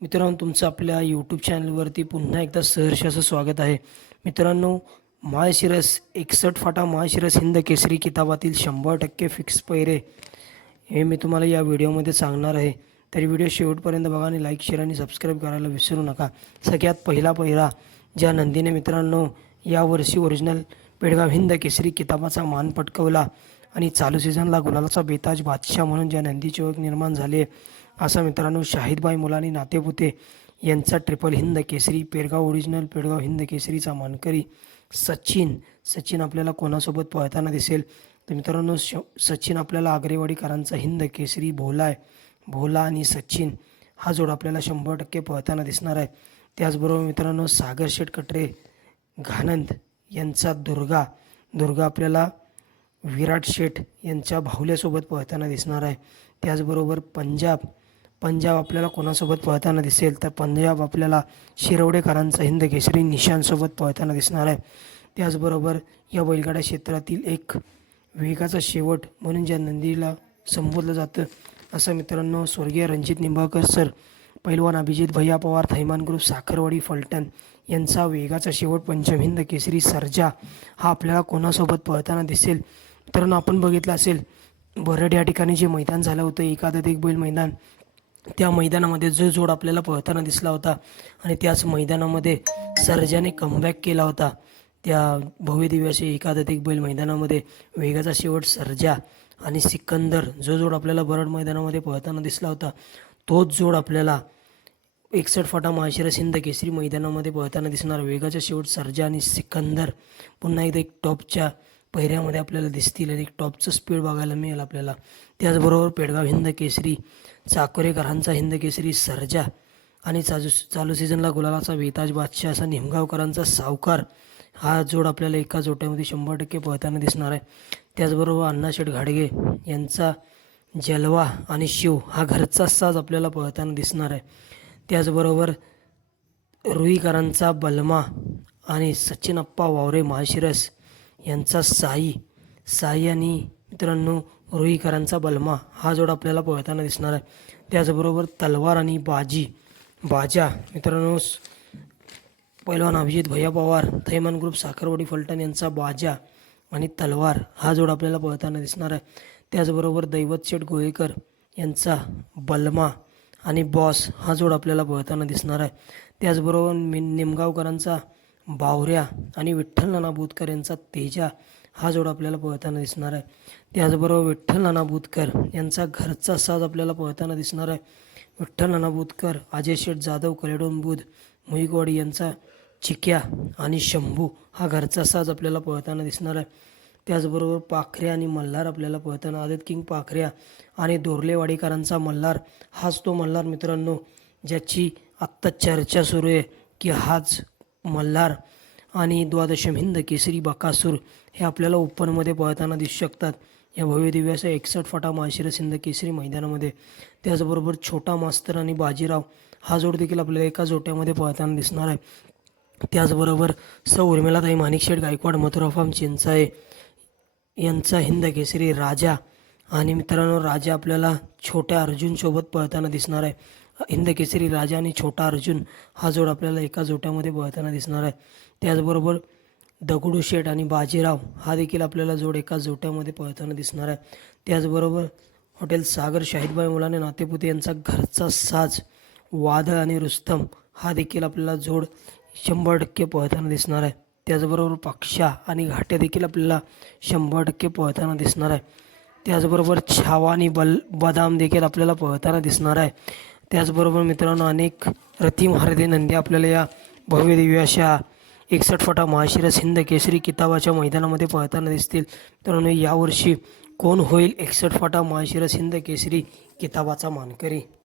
मित्रांनो, तुमचं आपल्या यूट्यूब चॅनलवरती पुन्हा एकदा सहर्ष असं स्वागत आहे. मित्रांनो, माळशिरस 61 फाटा माळशिरस हिंद केसरी किताबातील 100% फिक्स पैरे हे मी तुम्हाला या व्हिडिओमध्ये सांगणार आहे. तरी व्हिडिओ शेवटपर्यंत बघा आणि लाईक, शेअर आणि सबस्क्राईब करायला विसरू नका. सगळ्यात पहिला पैरा ज्या नंदीने मित्रांनो यावर्षी ओरिजिनल पेडगाव हिंद केसरी किताबाचा मान पटकवला आणि चालू सीझनला गुलालाचा बेताज बादशाह म्हणून ज्या नंदीची ओळख निर्माण झाली असा मित्रांनो शाहिदबाई मुलानी नातेपुते यांचा ट्रिपल हिंद केसरी पेडगाव ओरिजिनल पेडगाव हिंद केसरीचा मानकरी सचिन आपल्याला कोणासोबत पळताना दिसेल तर मित्रांनो सचिन आपल्याला आग्रेवाडीकरांचा हिंद केसरी भोला आणि सचिन हा जोड आपल्याला 100% पळताना दिसणार आहे. त्याचबरोबर मित्रांनो सागर शेठ कटरे घानंद यांचा दुर्गा आपल्याला विराट शेठ यांच्या भावल्यासोबत पळताना दिसणार आहे. त्याचबरोबर पंजाब आपल्याला कोणासोबत पळताना दिसेल तर पंजाब आपल्याला शिरवडेकरांचा हिंद केसरी निशांसोबत पळताना दिसणार आहे. त्याचबरोबर या बैलगाडा क्षेत्रातील एक वेगाचा शेवट म्हणून ज्या नंदीला संबोधलं जातं असं मित्रांनो स्वर्गीय रणजित निंबाळकर सर, पैलवान अभिजित भैया पवार, थैमान ग्रुप साखरवाडी फलटण यांचा वेगाचा शेवट पंचम हिंद केसरी सर्जा हा आपल्याला कोणासोबत पळताना दिसेल. मित्रांनो, आपण बघितलं असेल बरड या ठिकाणी जे मैदान झालं होतं एकादत एक बैल मैदान, त्या मैदानामध्ये जो जोड आपल्याला पळताना दिसला होता आणि त्याच मैदानामध्ये सर्जाने कमबॅक केला होता. त्या भव्य दिव्याचे एकादत एक बैल मैदानामध्ये वेगाचा शेवट सर्जा आणि सिकंदर जो जोड आपल्याला बरड मैदानामध्ये पळताना दिसला होता तोच जोड आपल्याला 61 फाटा माळशिरस हिंद केसरी मैदानामध्ये पळताना दिसणार. वेगाचा शेवट सर्जा आणि सिकंदर पुन्हा एकदा एक टॉपच्या पहिऱ्यामध्ये आपल्याला दिसतील आणि एक टॉपचं स्पीड बघायला मिळेल आपल्याला. त्याचबरोबर पेडगाव हिंद केसरी चाकोरेकरांचा हिंद केसरी सर्जा आणि चालू सीझनला गुलालाचा बेताज बादशाह असा निमगावकरांचा सावकार हा जोड आपल्याला एका जोट्यामध्ये 100% पळताना दिसणार आहे. त्याचबरोबर अण्णाशेठ घाडगे यांचा जलवा आणि शिव हा घरचा साज आपल्याला पळताना दिसणार आहे. त्याचबरोबर रुईकरांचा बलमा आणि सचिनप्पा वावरे माळशिरस यांचा साई आणि मित्रांनो रुईकरांचा बलमा हा जोड आपल्याला पळताना दिसणार आहे. त्याचबरोबर तलवार आणि बाजा मित्रांनो पैलवान अभिजित भैया पवार, थैमान ग्रुप साखरवाडी फलटण यांचा बाजा आणि तलवार हा जोड आपल्याला पळताना दिसणार आहे. त्याचबरोबर दैवत शेठ गोळेकर यांचा बलमा आणि बॉस हा जोड आपल्याला पळताना दिसणार आहे. त्याचबरोबर निमगावकरांचा बावऱ्या आणि विठ्ठल नाना बुतकर यांचा तेजा हा जोड आपल्याला पळताना दिसणार आहे. त्याचबरोबर विठ्ठल नाना बुतकर यांचा घरचा साज आपल्याला पळताना दिसणार आहे. विठ्ठल नाना बुतकर, अजय शेठ जाधव, कलेडोन बुध, मुईकवाडी यांचा चिक्या आणि शंभू हा घरचा साज आपल्याला पळताना दिसणार आहे. त्याचबरोबर पाखऱ्या आणि मल्हार आपल्याला पळताना आदत किंग पाखऱ्या आणि दोरलेवाडीकरांचा मल्हार हाच तो मल्हार मित्रांनो ज्याची आत्ता चर्चा सुरू आहे की हाच मल्हार आणि द्वादशम हिंद केसरी बकासूर हे आपल्याला ओपनमध्ये पळताना दिसू शकतात या भव्य दिव्याच्या 61 फाटा माळशिरस हिंद केसरी मैदानामध्ये. त्याचबरोबर छोटा मास्तर आणि बाजीराव हा जोड देखील आपल्याला एका जोट्यामध्ये पळताना दिसणार आहे. त्याचबरोबर उर्मिलाताई माणिकशेठ गायकवाड मथुरा फार्म चिंचाळे यांचा हिंद केसरी राजा आणि मित्रांनो राजा आपल्याला छोट्या अर्जुनसोबत पळताना दिसणार आहे. हिंद केसरी राजा आणि छोटा अर्जुन हा जोड आपल्याला एका जोट्यामध्ये पळताना दिसणार आहे. त्याचबरोबर दगडूशेठ आणि बाजीराव हा देखील आपल्याला जोड एका जोट्यामध्ये पळताना दिसणार आहे. त्याचबरोबर हॉटेल सागर शाहिदबाई मुलाने नातेपुते यांचा घरचा साज वादळ आणि रुस्तम हा देखील आपल्याला जोड 100% पळताना दिसणार आहे. त्याचबरोबर पक्षा आणि घाट्या देखील आपल्याला 100% पळताना दिसणार आहे. त्याचबरोबर छावा आणि बदाम देखील आपल्याला पळताना दिसणार आहे. त्याचबरोबर मित्रांनो अनेक रथी महारथी नंदी आपल्याला या भव्य दिव्य अशा 61 फाटा माळशिरस हिंद केसरी किताबाच्या मैदानामध्ये पळताना दिसतील. मित्रांनो यावर्षी कोण होईल 61 फाटा माळशिरस हिंद केसरी किताबाचा मानकरी?